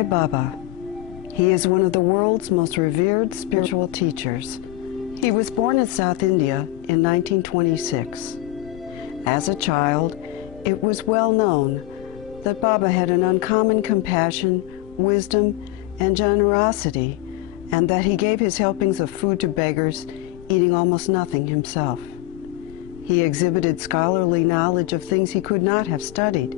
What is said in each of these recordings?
Sai Baba. He is one of the world's most revered spiritual teachers. He was born in South India in 1926. As a child, it was well known that Baba had an uncommon compassion, wisdom, and generosity, and that he gave his helpings of food to beggars, eating almost nothing himself. He exhibited scholarly knowledge of things he could not have studied.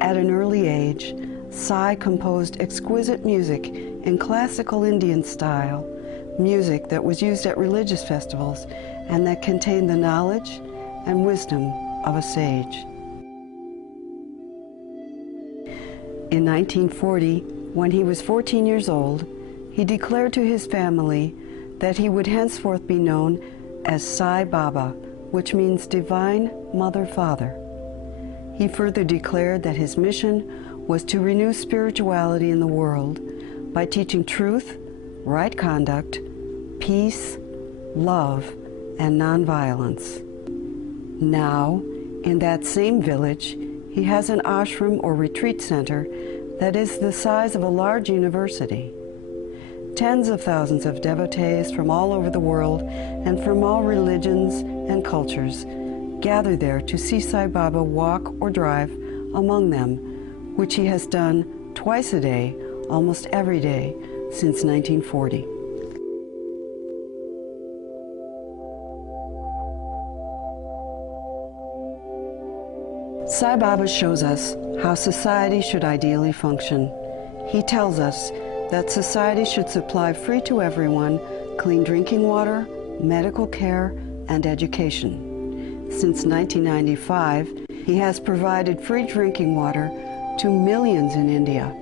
At an early age, Sai composed exquisite music in classical Indian style, music that was used at religious festivals and that contained the knowledge and wisdom of a sage. In 1940, when he was 14 years old, he declared to his family that he would henceforth be known as Sai Baba, which means Divine Mother Father. He further declared that his mission was to renew spirituality in the world by teaching truth, right conduct, peace, love, and nonviolence. Now, in that same village, he has an ashram or retreat center that is the size of a large university. Tens of thousands of devotees from all over the world and from all religions and cultures gather there to see Sai Baba walk or drive among them, which he has done twice a day, almost every day, since 1940. Sai Baba shows us how society should ideally function. He tells us that society should supply free to everyone clean drinking water, medical care, and education. Since 1995, he has provided free drinking water to millions in India.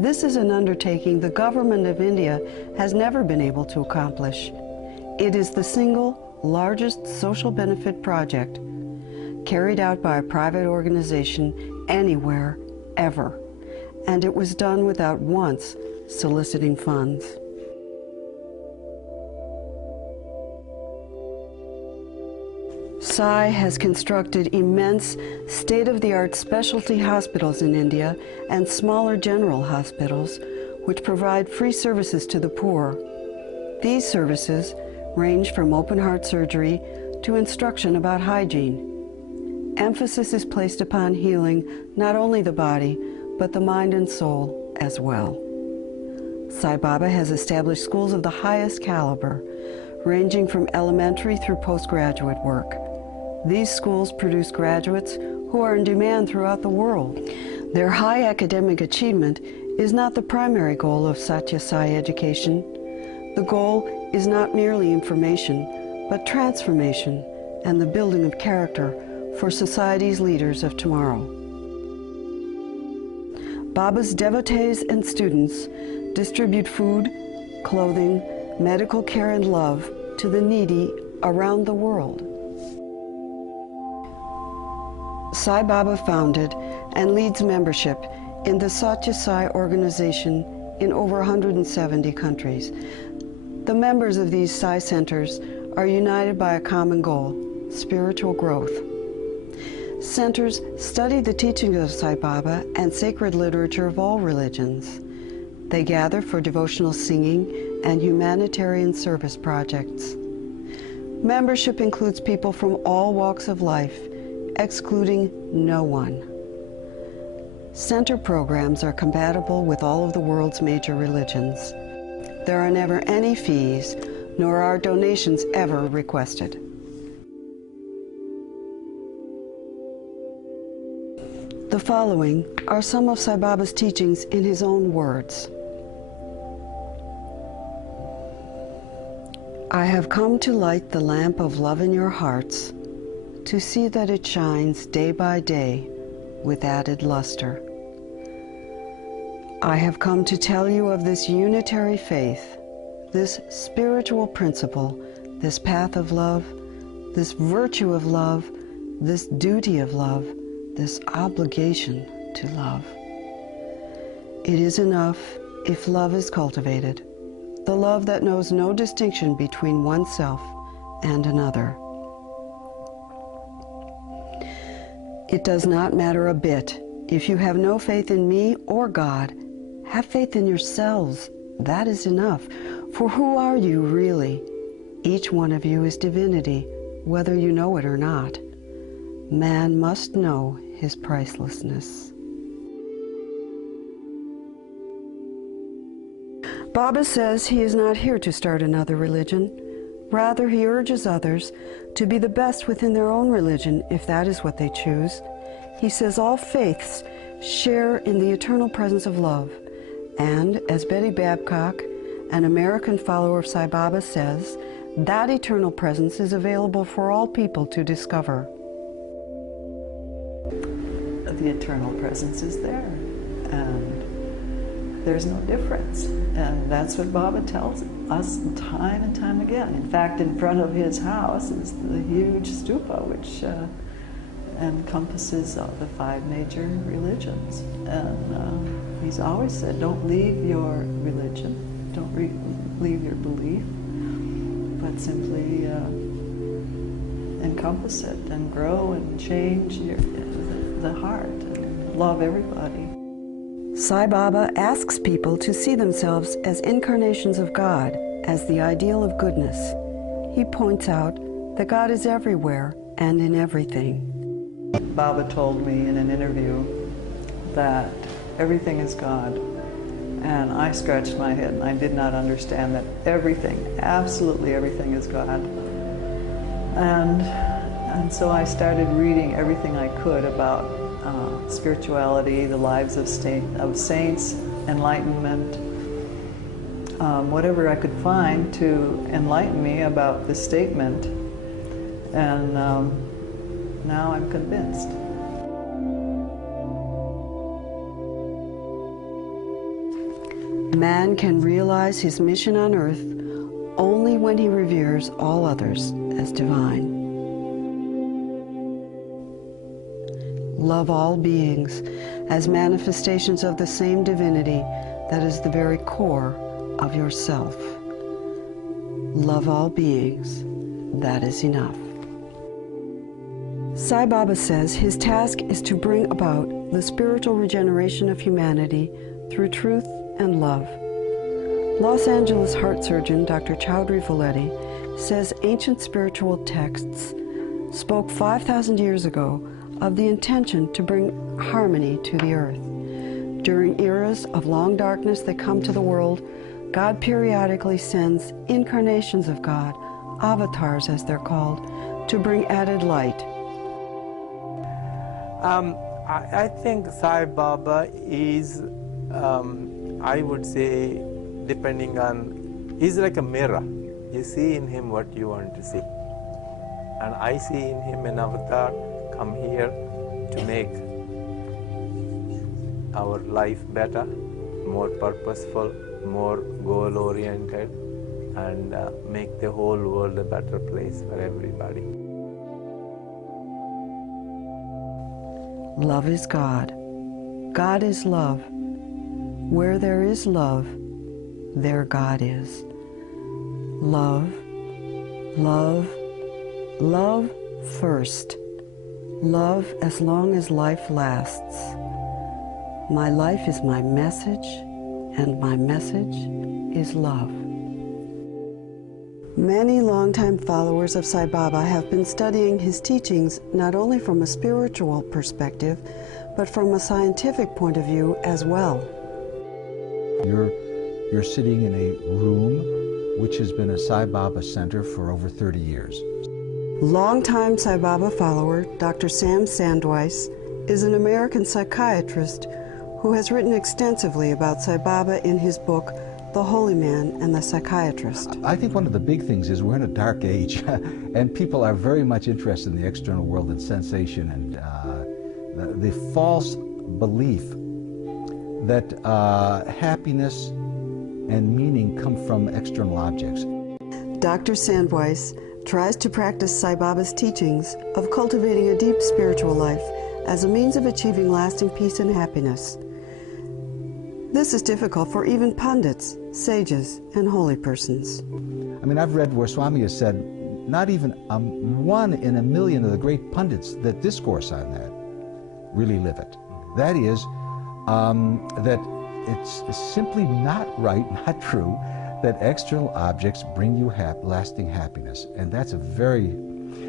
This is an undertaking the government of India has never been able to accomplish. It is the single largest social benefit project carried out by a private organization anywhere, ever. And it was done without once soliciting funds. Sai has constructed immense state-of-the-art specialty hospitals in India and smaller general hospitals which provide free services to the poor. These services range from open-heart surgery to instruction about hygiene. Emphasis is placed upon healing not only the body, but the mind and soul as well. Sai Baba has established schools of the highest caliber, ranging from elementary through postgraduate work. These schools produce graduates who are in demand throughout the world. Their high academic achievement is not the primary goal of Sathya Sai education. The goal is not merely information, but transformation and the building of character for society's leaders of tomorrow. Baba's devotees and students distribute food, clothing, medical care, and love to the needy around the world. Sai Baba founded and leads membership in the Sathya Sai organization in over 170 countries. The members of these Sai centers are united by a common goal: spiritual growth. Centers study the teachings of Sai Baba and sacred literature of all religions. They gather for devotional singing and humanitarian service projects. Membership includes people from all walks of life, excluding no one. Center programs are compatible with all of the world's major religions. There are never any fees, nor are donations ever requested. The following are some of Sai Baba's teachings in his own words. I have come to light the lamp of love in your hearts, to see that it shines day by day with added luster. I have come to tell you of this unitary faith, this spiritual principle, this path of love, this virtue of love, this duty of love, this obligation to love. It is enough if love is cultivated, the love that knows no distinction between oneself and another. It does not matter a bit if you have no faith in me or God, Have faith in yourselves. That is enough. For who are you really? Each one of you is divinity, whether you know it or not. Man must know his pricelessness. Baba says he is not here to start another religion. Rather, he urges others to be the best within their own religion, if that is what they choose. He says all faiths share in the eternal presence of love. And, as Betty Babcock, an American follower of Sai Baba, says, that eternal presence is available for all people to discover. The eternal presence is there, and there's no difference. And that's what Baba tells us time and time again. In fact, in front of his house is the huge stupa, which encompasses the 5 major religions. And he's always said, don't leave your religion, don't leave your belief, but simply encompass it and grow and change the heart and love everybody. Sai Baba asks people to see themselves as incarnations of God, as the ideal of goodness. He points out that God is everywhere and in everything. Baba told me in an interview that everything is God, and I scratched my head and I did not understand that everything, absolutely everything is God. And so I started reading everything I could about spirituality, the lives of saints, enlightenment, whatever I could find to enlighten me about this statement, and now I'm convinced. Man can realize his mission on earth only when he reveres all others as divine. Love all beings as manifestations of the same divinity that is the very core of yourself. Love all beings, that is enough. Sai Baba says his task is to bring about the spiritual regeneration of humanity through truth and love. Los Angeles heart surgeon Dr. Chowdhury Voletti says ancient spiritual texts spoke 5,000 years ago of the intention to bring harmony to the earth. During eras of long darkness that come to the world, God periodically sends incarnations of God, avatars as they're called, to bring added light. I think Sai Baba is, I would say, depending on, he's like a mirror. You see in him what you want to see. And I see in him an avatar come here to make our life better, more purposeful, more goal-oriented, and make the whole world a better place for everybody. Love is God. God is love. Where there is love, there God is. Love, love, love first. Love as long as life lasts. My life is my message, and my message is love. Many longtime followers of Sai Baba have been studying his teachings not only from a spiritual perspective, but from a scientific point of view as well. You're sitting in a room which has been a Sai Baba center for over 30 years. Longtime Sai Baba follower Dr. Sam Sandweiss is an American psychiatrist who has written extensively about Sai Baba in his book, The Holy Man and the Psychiatrist. I think one of the big things is we're in a dark age, and people are very much interested in the external world and sensation and the false belief that happiness and meaning come from external objects. Dr. Sandweiss tries to practice Sai Baba's teachings of cultivating a deep spiritual life as a means of achieving lasting peace and happiness. This is difficult for even pundits, sages, and holy persons. I mean, I've read where Swami has said not even 1 in a million of the great pundits that discourse on that really live it. That is, that it's simply not right, not true, that external objects bring you lasting happiness. And that's a very...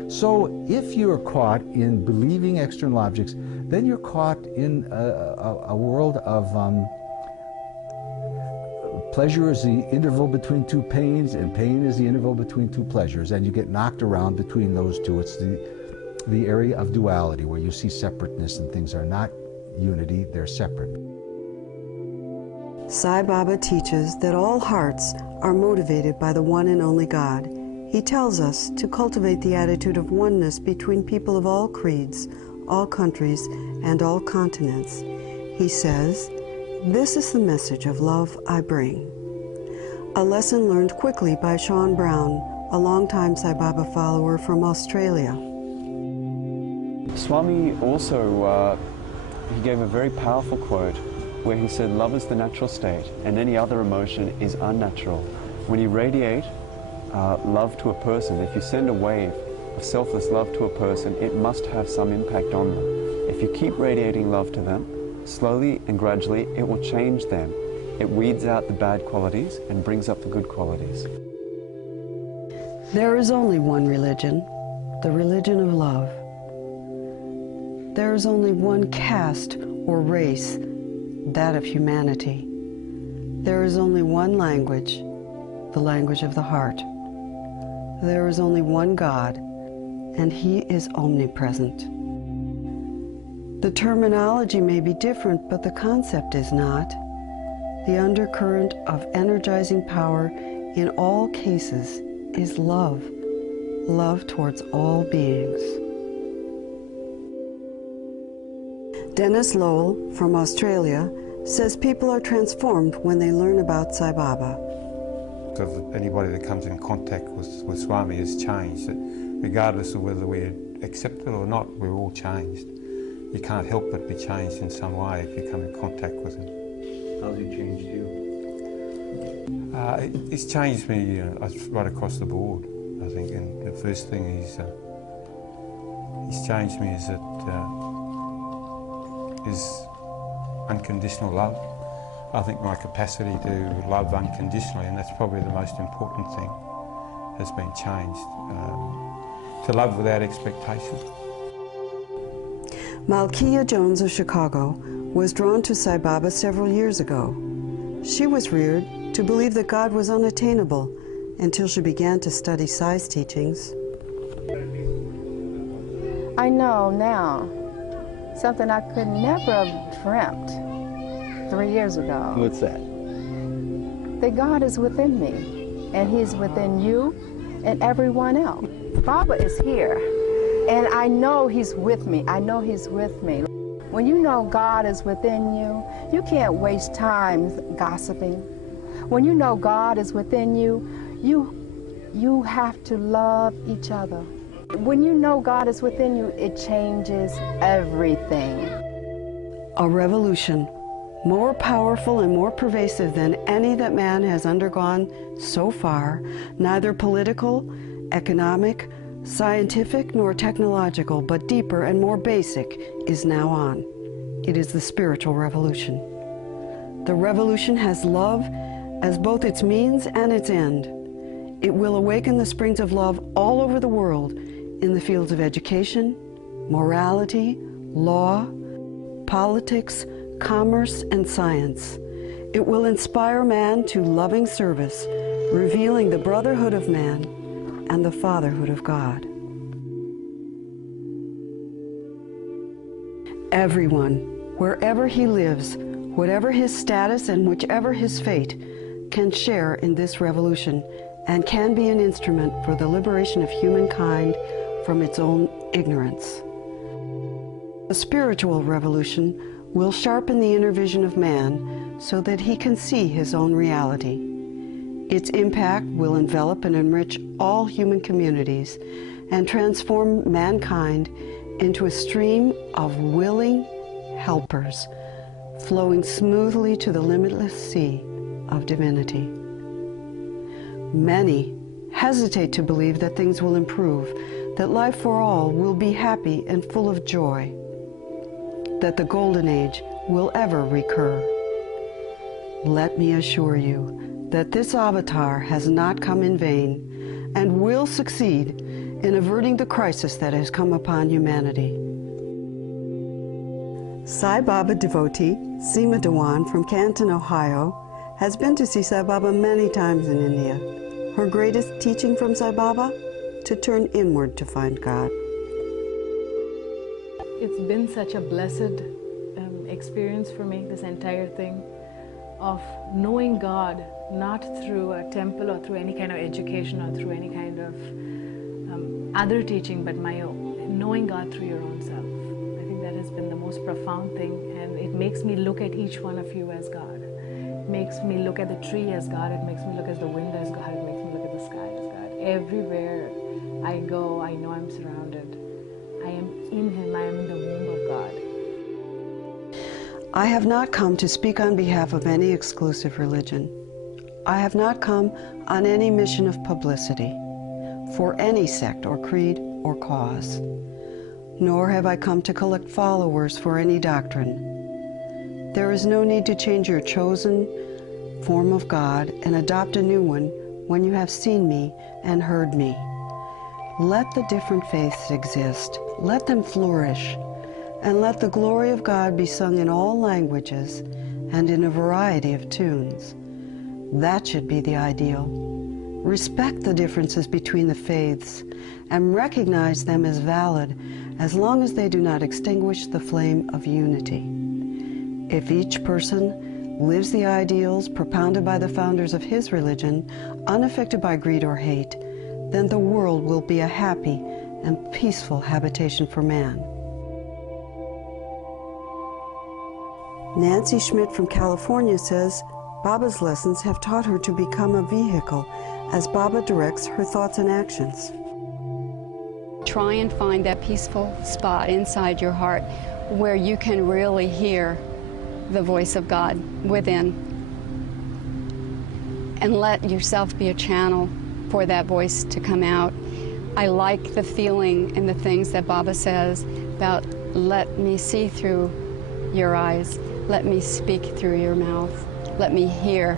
So if you're caught in believing external objects, then you're caught in a world of pleasure is the interval between two pains, and pain is the interval between two pleasures, and you get knocked around between those two. It's the area of duality, where you see separateness and things are not unity, they're separate. Sai Baba teaches that all hearts are motivated by the one and only God. He tells us to cultivate the attitude of oneness between people of all creeds, all countries, and all continents. He says, "This is the message of love I bring." A lesson learned quickly by Sean Brown, a longtime Sai Baba follower from Australia. Swami also, he gave a very powerful quote where he said, "Love is the natural state and any other emotion is unnatural." When you radiate love to a person, if you send a wave of selfless love to a person, it must have some impact on them. If you keep radiating love to them, slowly and gradually it will change them. It weeds out the bad qualities and brings up the good qualities. There is only one religion, the religion of love. There is only one caste or race, that of humanity. There is only one language, the language of the heart. There is only one God, and He is omnipresent. The terminology may be different, but the concept is not. The undercurrent of energizing power in all cases is love, love towards all beings. Dennis Lowell from Australia says people are transformed when they learn about Sai Baba. Of anybody that comes in contact with Swami has changed. That regardless of whether we accept it or not, we're all changed. You can't help but be changed in some way if you come in contact with him. How's he changed you? It's changed me right across the board, I think. And the first thing he's changed me is that is unconditional love. I think my capacity to love unconditionally, and that's probably the most important thing, has been changed. To love without expectation. Malkia Jones of Chicago was drawn to Sai Baba several years ago. She was reared to believe that God was unattainable until she began to study Sai's teachings. I know now something I could never have dreamt 3 years ago. What's that? That God is within me, and He's within you and everyone else. Baba is here, and I know He's with me. I know He's with me. When you know God is within you, you can't waste time gossiping. When you know God is within you, you have to love each other. When you know God is within you, it changes everything. A revolution more powerful and more pervasive than any that man has undergone so far, neither political, economic, scientific, nor technological, but deeper and more basic, is now on. It is the spiritual revolution. The revolution has love as both its means and its end. It will awaken the springs of love all over the world in the fields of education, morality, law, politics, commerce, and science. It will inspire man to loving service, revealing the brotherhood of man and the fatherhood of God. Everyone, wherever he lives, whatever his status and whichever his fate, can share in this revolution and can be an instrument for the liberation of humankind from its own ignorance. The spiritual revolution will sharpen the inner vision of man so that he can see his own reality. Its impact will envelop and enrich all human communities and transform mankind into a stream of willing helpers flowing smoothly to the limitless sea of divinity. Many hesitate to believe that things will improve, that life for all will be happy and full of joy, that the golden age will ever recur. Let me assure you that this avatar has not come in vain and will succeed in averting the crisis that has come upon humanity. Sai Baba devotee Seema Dewan from Canton, Ohio, has been to see Sai Baba many times in India. Her greatest teaching from Sai Baba? To turn inward to find God. It's been such a blessed experience for me, this entire thing, of knowing God not through a temple or through any kind of education or through any kind of other teaching, but my own, knowing God through your own self. I think that has been the most profound thing, and it makes me look at each one of you as God. It makes me look at the tree as God. It makes me look at the wind as God. It makes me look at the sky as God. Everywhere I go, I know I'm surrounded. I am in Him. I am in the womb of God. I have not come to speak on behalf of any exclusive religion. I have not come on any mission of publicity for any sect or creed or cause. Nor have I come to collect followers for any doctrine. There is no need to change your chosen form of God and adopt a new one when you have seen me and heard me. Let the different faiths exist. Let them flourish. And let the glory of God be sung in all languages and in a variety of tunes. That should be the ideal. Respect the differences between the faiths and recognize them as valid as long as they do not extinguish the flame of unity. If each person lives the ideals propounded by the founders of his religion, unaffected by greed or hate, then the world will be a happy and peaceful habitation for man. Nancy Schmidt from California says, Baba's lessons have taught her to become a vehicle as Baba directs her thoughts and actions. Try and find that peaceful spot inside your heart where you can really hear the voice of God within. And let yourself be a channel for that voice to come out. I like the feeling and the things that Baba says about let me see through your eyes, let me speak through your mouth, let me hear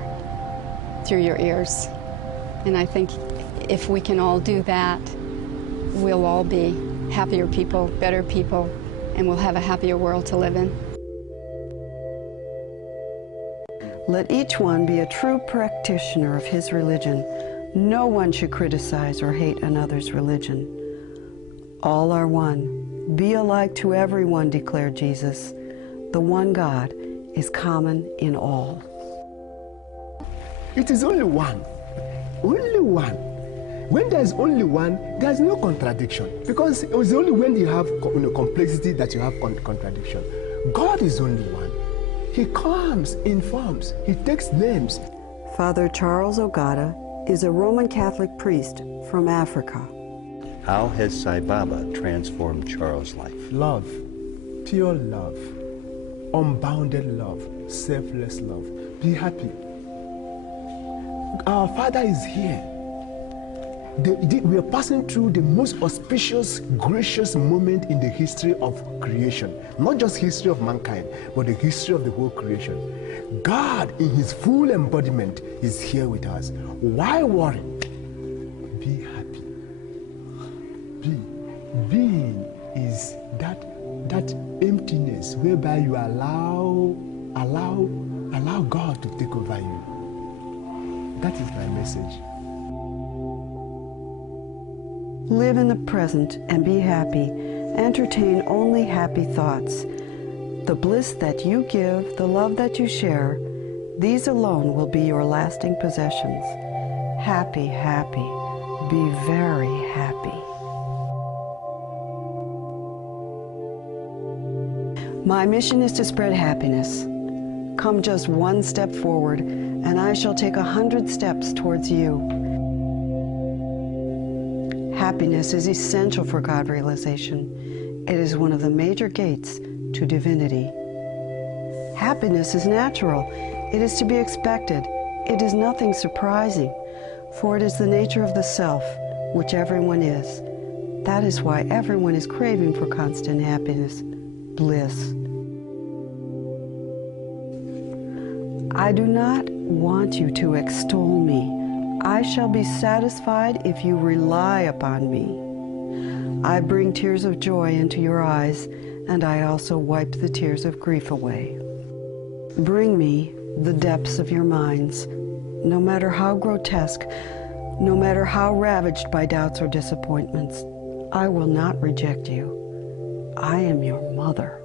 through your ears. And I think if we can all do that, we'll all be happier people, better people, and we'll have a happier world to live in. Let each one be a true practitioner of his religion. No one should criticize or hate another's religion. All are one. Be alike to everyone, declared Jesus. The one God is common in all. It is only one. Only one. When there is only one, there is no contradiction. Because it's only when you have complexity that you have contradiction. God is only one. He comes in forms. He takes names. Father Charles Ogata is a Roman Catholic priest from Africa. How has Sai Baba transformed Charles' life? Love, pure love, unbounded love, selfless love. Be happy. Our Father is here. We are passing through the most auspicious, gracious moment in the history of creation. Not just history of mankind, but the history of the whole creation. God, in His full embodiment, is here with us. Why worry? Be happy. Being is that emptiness whereby you allow God to take over you. That is my message. Live in the present and be happy. Entertain only happy thoughts. The bliss that you give, the love that you share, these alone will be your lasting possessions. Happy, happy. Be very happy. My mission is to spread happiness. Come just one step forward, and I shall take 100 steps towards you. Happiness is essential for God realization. It is one of the major gates to divinity. Happiness is natural. It is to be expected. It is nothing surprising, for it is the nature of the self, which everyone is. That is why everyone is craving for constant happiness, bliss. I do not want you to extol me. I shall be satisfied if you rely upon me. I bring tears of joy into your eyes, and I also wipe the tears of grief away. Bring me the depths of your minds, no matter how grotesque, no matter how ravaged by doubts or disappointments. I will not reject you. I am your mother.